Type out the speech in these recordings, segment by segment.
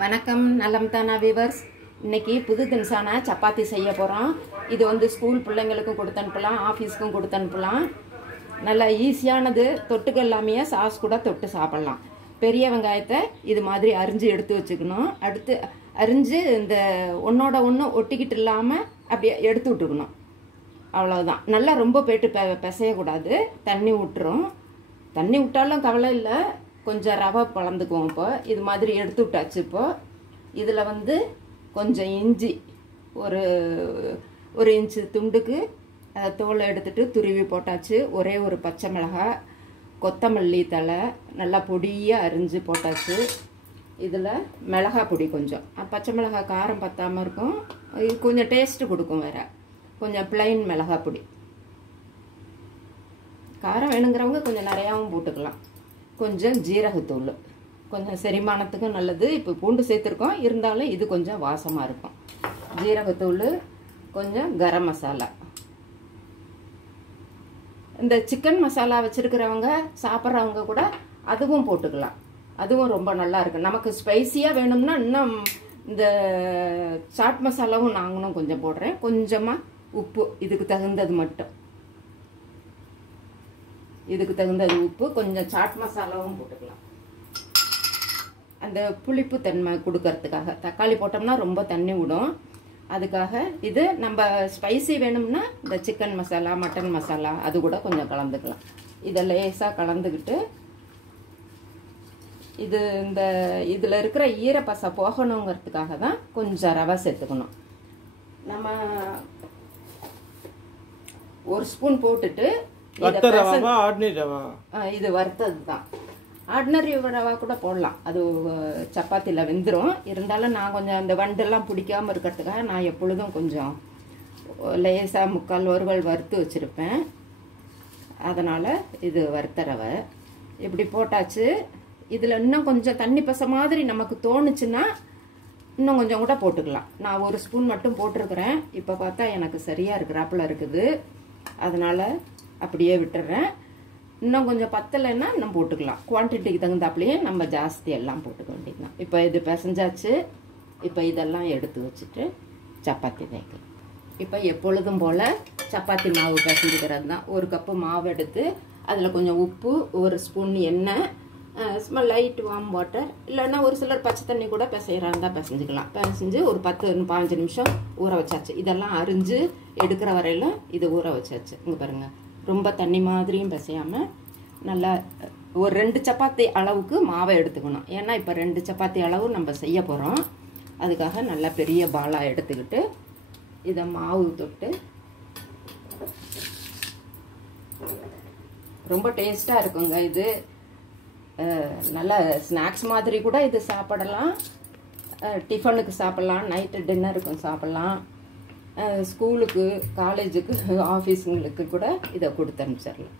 வணக்கம் நலம் தானா விவர்ஸ். இன்னைக்கு புது தினசான சப்பாத்தி செய்ய போகிறோம். இது வந்து ஸ்கூல் பிள்ளைங்களுக்கும் கொடுத்து அனுப்பலாம், ஆஃபீஸ்க்கும் கொடுத்து அனுப்பலாம். நல்லா ஈஸியானது. தொட்டுக்க எல்லாமே சாஸ் கூட தொட்டு சாப்பிட்லாம். பெரிய வெங்காயத்தை இது மாதிரி அரிஞ்சு எடுத்து வச்சுக்கணும். அடுத்து அரிஞ்சு இந்த ஒன்றோட ஒன்று ஒட்டிக்கிட்டு இல்லாமல் அப்படியே எடுத்து விட்டுக்கணும். அவ்வளோதான். நல்லா ரொம்ப போய்ட்டு பிசையக்கூடாது. தண்ணி விட்டுரும். தண்ணி விட்டாலும் கவலை இல்லை. கொஞ்சம் ரவை கலந்துக்குவோம். இப்போ இது மாதிரி எடுத்து விட்டாச்சு. இப்போ இதில் வந்து கொஞ்சம் இஞ்சி ஒரு இன்ச்சு துண்டுக்கு தோலை எடுத்துட்டு துருவி போட்டாச்சு. ஒரே ஒரு பச்சை மிளகாய், கொத்தமல்லி தழை நல்லா பொடியாக அரிஞ்சு போட்டாச்சு. இதில் மிளகாய் பொடி கொஞ்சம், பச்சை மிளகாய் காரம் பத்தாமல் இருக்கும், இது கொஞ்சம் டேஸ்ட்டு கொடுக்கும். வேறு கொஞ்சம் பிளைன் மிளகாய் பொடி. காரம் வேணுங்கிறவங்க கொஞ்சம் நிறையாவும் போட்டுக்கலாம். கொஞ்சம் ஜீரகத்தூள், கொஞ்சம் செரிமானத்துக்கும் நல்லது. இப்போ பூண்டு சேர்த்துருக்கோம், இருந்தாலும் இது கொஞ்சம் வாசமாக இருக்கும். ஜீரகத்தூள், கொஞ்சம் கரம் மசாலா. இந்த சிக்கன் மசாலா வச்சுருக்கிறவங்க சாப்பிட்றவங்க கூட அதுவும் போட்டுக்கலாம். அதுவும் ரொம்ப நல்லா இருக்கு. நமக்கு ஸ்பைசியாக வேணும்னா இன்னும் இந்த சாட் மசாலாவும் நாங்களும் கொஞ்சம் போடுறேன். கொஞ்சமாக உப்பு, இதுக்கு தகுந்தது மட்டும், இதுக்கு தகுந்தது உப்பு. கொஞ்சம் சாட் மசாலாவும் போட்டுக்கலாம், அந்த புளிப்பு தன்மை கொடுக்கறதுக்காக. தக்காளி போட்டோம்னா ரொம்ப தண்ணி விடும், அதுக்காக. இது நம்ம ஸ்பைசி வேணும்னா இந்த சிக்கன் மசாலா, மட்டன் மசாலா அது கூட கொஞ்சம் கலந்துக்கலாம். இதை லேசாக கலந்துக்கிட்டு இதில் இருக்கிற ஈரப்பசை போகணுங்கிறதுக்காக தான் கொஞ்சம் ரவை சேர்த்துக்கணும். நம்ம ஒரு ஸ்பூன் போட்டுட்டு இது வறுத்தது தான். ஆர்டினரி ரவா கூட போடலாம், அது சப்பாத்தியில் வெந்துடும். இருந்தாலும் நான் கொஞ்சம் அந்த வண்டெல்லாம் பிடிக்காமல் இருக்கிறதுக்காக நான் எப்பொழுதும் கொஞ்சம் லேசாக முக்கால் வறுவல் வறுத்து வச்சுருப்பேன். அதனால் இது வறுத்த ரவை இப்படி போட்டாச்சு. இதில் இன்னும் கொஞ்சம் தண்ணி பசை மாதிரி நமக்கு தோணுச்சுன்னா இன்னும் கொஞ்சம் கூட போட்டுக்கலாம். நான் ஒரு ஸ்பூன் மட்டும் போட்டிருக்கிறேன். இப்போ பார்த்தா எனக்கு சரியாக இருக்கிறாப்புல இருக்குது, அதனால் அப்படியே விட்டுறேன். இன்னும் கொஞ்சம் பத்தலைன்னா இன்னும் போட்டுக்கலாம். குவான்டிட்டிக்கு தகுந்தாப்புலையே நம்ம ஜாஸ்தி எல்லாம் போட்டுக்க வேண்டியதுதான். இப்போ இது பிசைஞ்சாச்சு. இப்போ இதெல்லாம் எடுத்து வச்சுட்டு சப்பாத்தி தேய்க்கலாம். இப்போ எப்பொழுதும் போல் சப்பாத்தி மாவு பிசைஞ்சுக்கிறது தான். ஒரு கப்பு மாவு எடுத்து அதில் கொஞ்சம் உப்பு, ஒரு ஸ்பூன் எண்ணெய், லைட் வார்ம் வாட்டர், இல்லைன்னா ஒரு சிலர் பச்சை தண்ணி கூட பிசைகிறாங்க தான் பிசைஞ்சுக்கலாம். பிசைஞ்சு ஒரு 10-15 நிமிஷம் ஊற வச்சாச்சு. இதெல்லாம் அரிஞ்சு எடுக்கிற வரையிலும் இது ஊற வச்சாச்சு. இங்கே பாருங்கள், ரொம்ப தண்ணி மாதிரியும் பிசையாமல் நல்லா ஒரு 2 சப்பாத்தி அளவுக்கு மாவை எடுத்துக்கணும். ஏன்னா இப்போ 2 சப்பாத்தி அளவு நம்ம செய்ய போகிறோம். அதுக்காக நல்லா பெரிய பாலாக எடுத்துக்கிட்டு இதை மாவு தொட்டு ரொம்ப டேஸ்ட்டாக இருக்குங்க. இது நல்ல ஸ்நாக்ஸ் மாதிரி கூட இது சாப்பிடலாம். டிஃபனுக்கு சாப்பிட்லாம், நைட்டு டின்னருக்கும் சாப்பிட்லாம், ஸ்கூலுக்கு, காலேஜுக்கு, ஆஃபீஸுங்களுக்கு கூட இதை கொடுத்து அனுப்பிச்சிடலாம்.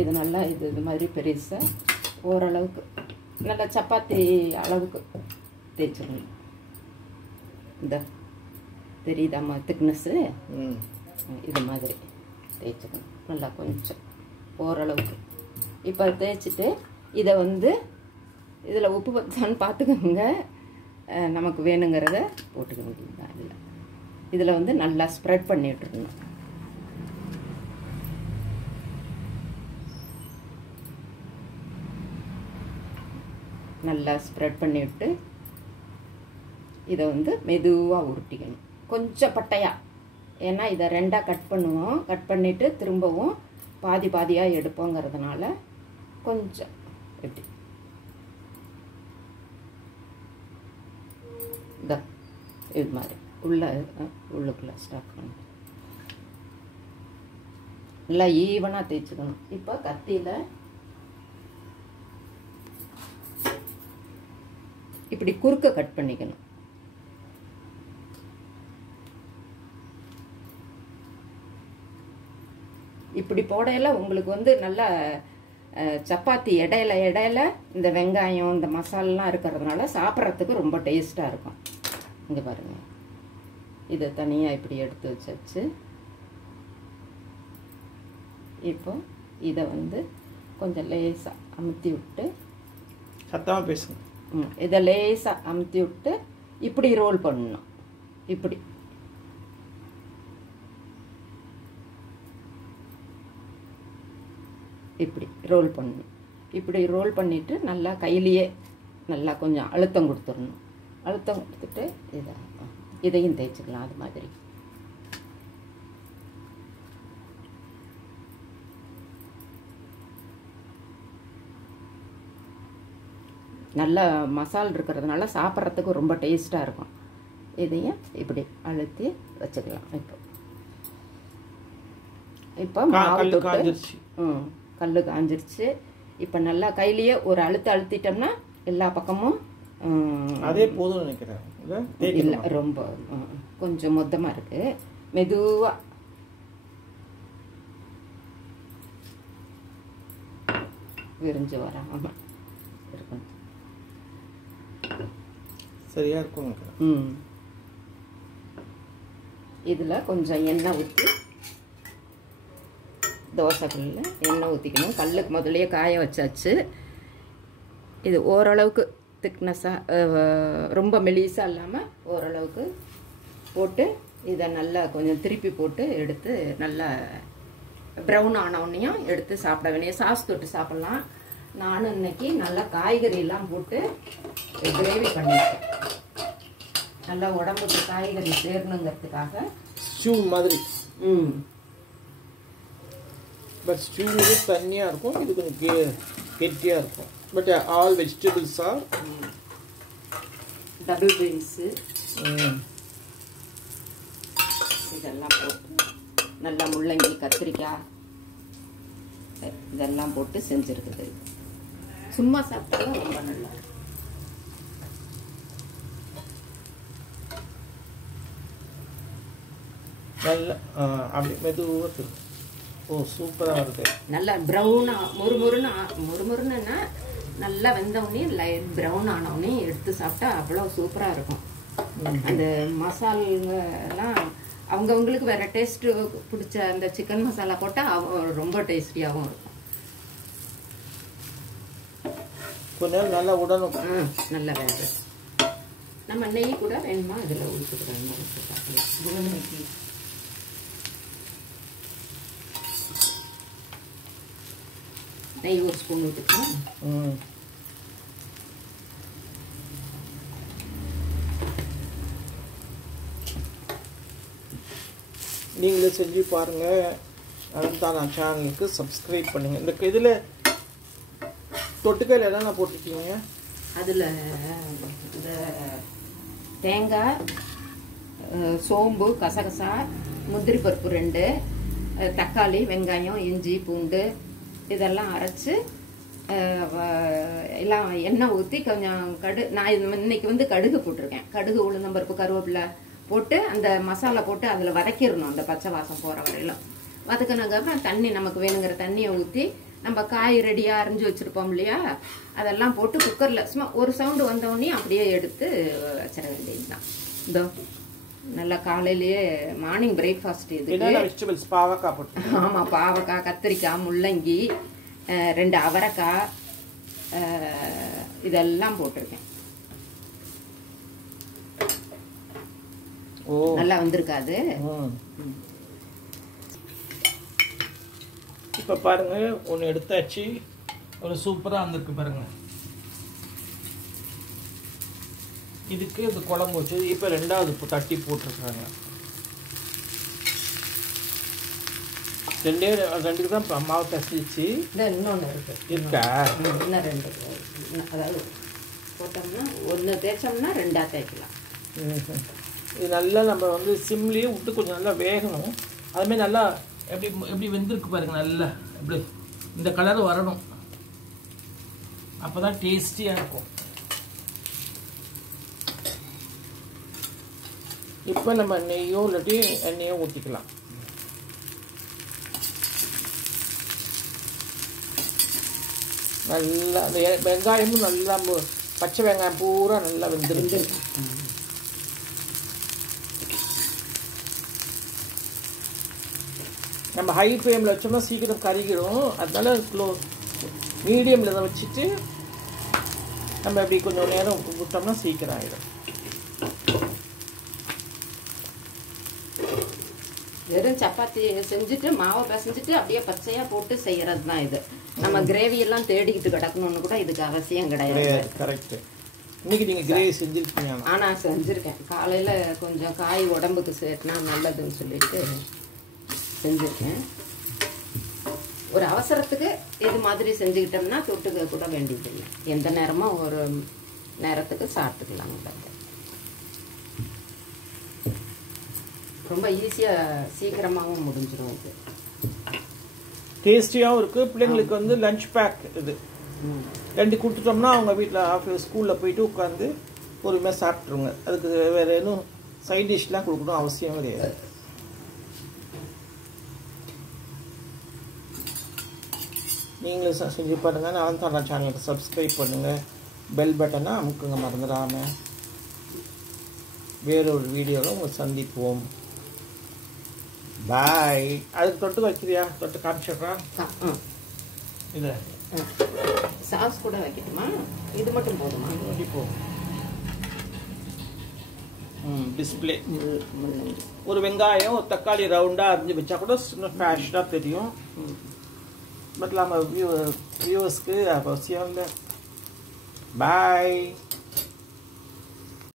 இது நல்லா இது மாதிரி பெருசாக ஓரளவுக்கு நல்லா சப்பாத்தி அளவுக்கு தேய்ச்சிடணும். இந்த தெரியுதாம்மா திக்னஸ்ஸு? இது மாதிரி தேய்ச்சிக்கணும் நல்லா கொஞ்சம் ஓரளவுக்கு. இப்போ தேய்ச்சிட்டு இதை வந்து இதில் உப்பு பத்தான்னு பார்த்துக்கோங்க. நமக்கு வேணுங்கிறத போட்டுக்க வேண்டியதுதான். இதில் வந்து நல்லா ஸ்ப்ரெட் பண்ணி விட்டுருக்கணும். நல்லா ஸ்ப்ரெட் பண்ணி விட்டு இதை வந்து மெதுவாக உருட்டிக்கணும். கொஞ்சம் பட்டையாக, ஏன்னா இதை 2ஆக கட் பண்ணுவோம். கட் பண்ணிவிட்டு திரும்பவும் பாதி பாதியாக எடுப்போங்கிறதுனால கொஞ்சம் எப்படி இது மாதிரி உள்ளுக்குள்ளே ஸ்டாக் பண்ணி நல்லா ஈவனாக தேய்ச்சிக்கணும். இப்போ கத்தியில் இப்படி குறுக்க கட் பண்ணிக்கணும். இப்படி போடையில உங்களுக்கு வந்து நல்லா சப்பாத்தி இடையில இந்த வெங்காயம், இந்த மசாலெலாம் இருக்கிறதுனால சாப்பிட்றதுக்கு ரொம்ப டேஸ்ட்டாக இருக்கும். இங்கே பாருங்கள், இதை தனியாக இப்படி எடுத்து வச்சாச்சு. இப்போ இதை வந்து கொஞ்சம் லேசாக அமுத்தி விட்டு சத்தமாக பேசுங்க. இதை லேசாக அமுத்தி விட்டு இப்படி ரோல் பண்ணணும். இப்படி இப்படி ரோல் பண்ணணும். இப்படி ரோல் பண்ணிவிட்டு நல்லா கையிலேயே நல்லா கொஞ்சம் அழுத்தம் கொடுத்துடணும். அழுத்தம் கொடுத்துட்டு இதையும் தேய்ச்சிக்கலாம். அது மாதிரி நல்ல மசால் இருக்கிறதுனால சாப்பிட்றதுக்கு ரொம்ப டேஸ்ட்டாக இருக்கும். இதையும் இப்படி அழுத்தி வச்சுக்கலாம். இப்போ மாவு தொட்டு கல் காஞ்சிருச்சு. இப்போ நல்லா கையிலேயே ஒரு அழுத்திட்டோம்னா எல்லா பக்கமும் அதே போதும் நினைக்கிறேன். இல்லை, ரொம்ப கொஞ்சம் மொத்தமாக இருக்கு. மெதுவாக விரிஞ்சு வராம இருக்கணும். சரியா இருக்கும். இதில் கொஞ்சம் எண்ணெய் ஊற்றி தோசைக்கல்லில் எண்ணெய் ஊற்றிக்கணும். கல்லுக்கு முதலையே காய வச்சாச்சு. இது ஓரளவுக்கு திக்னஸாக, ரொம்ப மெலிசாக இல்லாமல் ஓரளவுக்கு போட்டு இதை நல்லா கொஞ்சம் திருப்பி போட்டு எடுத்து நல்லா ப்ரௌன் ஆனவுன்னையும் எடுத்து சாப்பிட வேண்டிய. சாஸ் தொட்டு சாப்பிட்லாம். நானும் இன்னைக்கு நல்லா காய்கறியெல்லாம் போட்டு கிரேவி பண்ணியிருக்கேன். நல்லா உடம்புக்கு காய்கறி சேரணுங்கிறதுக்காக ஸ்டூ மாதிரி. பட் ஸ்டூ தண்ணியாக இருக்கும், இது கொஞ்சம் கெட்டியாக இருக்கும். But all vegetables are double beans இதெல்லாம் போட்டு நல்லா முள்ளங்கி, கத்திரிக்காய் இதெல்லாம் போட்டு செஞ்சுருக்குது. சும்மா சாப்பிட்டாலும் ரொம்ப நல்லா இருக்கும். நல்லா அப்படி மெதுவாக. ஓ, சூப்பராக இருக்குது. நல்லா ப்ரௌனாக முறுமுறுன்னா நல்லா வெந்தவுடனே லைட் ப்ரௌன் ஆனவுடனே எடுத்து சாப்பிட்டா அவ்வளோ சூப்பராக இருக்கும். அந்த மசாலாலாம் அவங்கவுங்களுக்கு வேறு டேஸ்ட்டு பிடிச்ச அந்த சிக்கன் மசாலா போட்டால் ரொம்ப டேஸ்டியாகவும் இருக்கும். கொஞ்ச நேரம் நல்லா உடனும். நல்லா வேறு நம்ம நெய் கூட வேணுமா இதில் ஊற்றிக்கிறோம். நெய் ஒரு ஸ்பூன் ஊற்றிக்கலாம். நீங்களே செஞ்சு பாருங்கள். அதுதான் நான் சேனலுக்கு சப்ஸ்கிரைப் பண்ணுங்கள். இந்த இதில் தொட்டுக்கையில் என்னென்ன போட்டிருக்கீங்க? அதில் இந்த தேங்காய், சோம்பு, கசகசா, முந்திரி பருப்பு 2, தக்காளி, வெங்காயம், இஞ்சி, பூண்டு இதெல்லாம் அரைச்சி எல்லாம் எண்ணெய் ஊற்றி கொஞ்சம் நான் இன்னைக்கு வந்து கடுகு போட்டிருக்கேன். கடுகு, உளுந்தம்பருப்பு, கருவேப்பிலை போட்டு அந்த மசாலா போட்டு அதில் வதக்கிடணும். அந்த பச்சை வாசம் போகிற வரையிலும் வதக்கினதுக்கப்புறம் தண்ணி நமக்கு வேணுங்கிற தண்ணியை ஊற்றி நம்ம காய் ரெடியாக அரைஞ்சி வச்சுருப்போம் இல்லையா, அதெல்லாம் போட்டு குக்கரில் சும்மா ஒரு சவுண்டு வந்தோடனே அப்படியே எடுத்து வச்சிட வேண்டியது தான். இதோ நல்லா காலையிலேயே மார்னிங் பிரேக்ஃபாஸ்ட் இது. பாவக்காய் போட்டு. ஆமாம், பாவக்காய், கத்திரிக்காய், முள்ளங்கி, 2 அவரைக்காய் இதெல்லாம் போட்டிருக்கேன். நல்லா வந்திருக்காது. இப்போ பாருங்க, ஒன்று எடுத்தாச்சு. ஒரு சூப்பராக வந்திருக்கு பாருங்க. இதுக்கு இந்த குழம்பு வச்சு இப்போ 2வது தட்டி போட்டிருக்காங்க. 2 தான் மாவு தசிச்சு. இன்னொன்று இருக்கா? இன்னும் 2, அதாவது போட்டோம்னா 1 தேய்ச்சோம்னா 2ஆக தேய்க்கலாம். இது நல்லா நம்ம வந்து சிம்லேயே விட்டு கொஞ்சம் நல்லா வேகணும். அதுமாதிரி நல்லா எப்படி வெந்திருக்கு பாருங்க. நல்லா எப்படி இந்த கலர் வரணும், அப்போ தான் டேஸ்டியாக இருக்கும். இப்போ நம்ம நெய்யோ இல்லாட்டி எண்ணெயோ ஊற்றிக்கலாம். நல்லா அந்த வெங்காயமும் நல்லா பச்சை வெங்காயம் பூரா நல்லா வெந்துருந்து. நம்ம ஹை ஃப்ளேமில் வச்சோம்னா சீக்கிரம் கருகிடும். அதனால மீடியமில் தான் வச்சுட்டு நம்ம இப்படி கொஞ்சம் நேரம் விட்டோம்னா சீக்கிரம் ஆகிடும். வெறும் சப்பாத்தி செஞ்சுட்டு மாவை பிசைஞ்சிட்டு அப்படியே பச்சையாக போட்டு செய்கிறது தான் இது. நம்ம கிரேவி எல்லாம் தேடிக்கிட்டு கிடக்கணும்னு கூட இதுக்கு அவசியம் கிடையாது. கரெக்ட். இன்னைக்கு நீங்கள் கிரேவி செஞ்சுருக்கீங்க? ஆனால் செஞ்சுருக்கேன். காலையில் கொஞ்சம் காய் உடம்புக்கு சேர்த்துனா நல்லதுன்னு சொல்லிட்டு செஞ்சுருக்கேன். ஒரு அவசரத்துக்கு இது மாதிரி செஞ்சுக்கிட்டோம்னா தொட்டுக்க கூட வேண்டியதில்லை. எந்த நேரமும் ஒரு நேரத்துக்கு சாப்பிட்டுக்கலாம். ரொம்ப ஈஸியாக சீக்கிரமாகவும் முடிஞ்சிடும். இது டேஸ்டியாகவும் இருக்குது. பிள்ளைங்களுக்கு வந்து லஞ்ச் பேக் இது 2 கொடுத்துட்டோம்னா அவங்க வீட்டில் ஸ்கூலில் போயிட்டு உட்காந்து பொறுமையாக சாப்பிட்ருங்க. அதுக்கு வேறு எதுவும் சைட் டிஷ்லாம் கொடுக்கணும் அவசியம் கிடையாது. நீங்களும் செஞ்சு பாருங்கள். நான் தான் சேனலுக்கு சப்ஸ்கிரைப் பண்ணுங்கள், பெல் பட்டனை அமுக்குங்க மறந்துடாமல். வேறொரு வீடியோவில் உங்களை சந்திப்போம். பாய். அதுக்கு தொட்டு வைக்கிறியா? தொட்டு காமிச்சிடுறான். இது சாஸ் கூட வைக்கணுமா? இது மட்டும் போதுமா? இப்போ டிஸ்பிளே ஒரு வெங்காயம் ஒரு தக்காளி ரவுண்டாக அரிஞ்சு வச்சா கூட இன்னும் ஃபேஷனாக தெரியும். பட் நம்ம வியூவர்ஸ்க்கு அவசியம் இல்லை. பாய்.